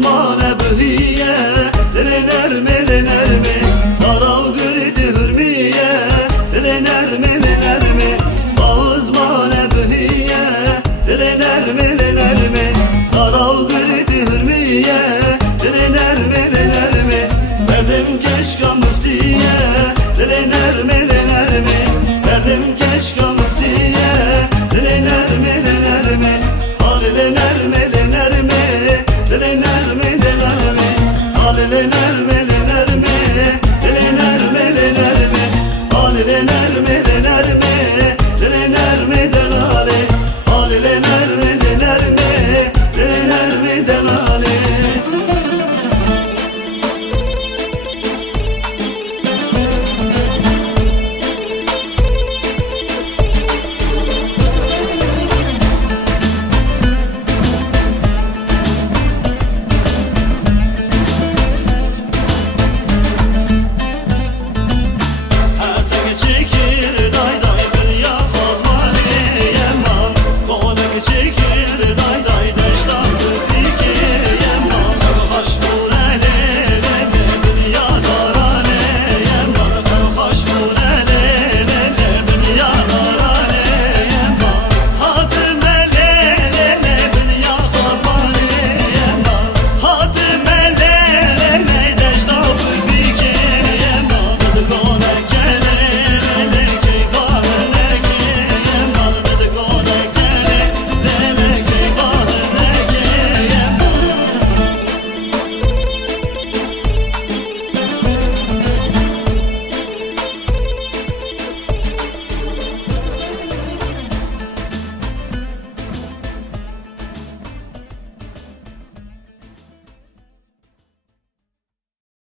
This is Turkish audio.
Azmane bıhiye Lener mi lener mi Darav gırdı hürmiye Lener mi lener mi Azmane bıhiye Lener mi lener mi Darav gırdı hürmiye Lener mi lener mi Verdim keşka müftiye Lener mi lener mi Verdim keşka müftiye Lener mi lener mi Lener mi lener mi Lener mi lener mi Lener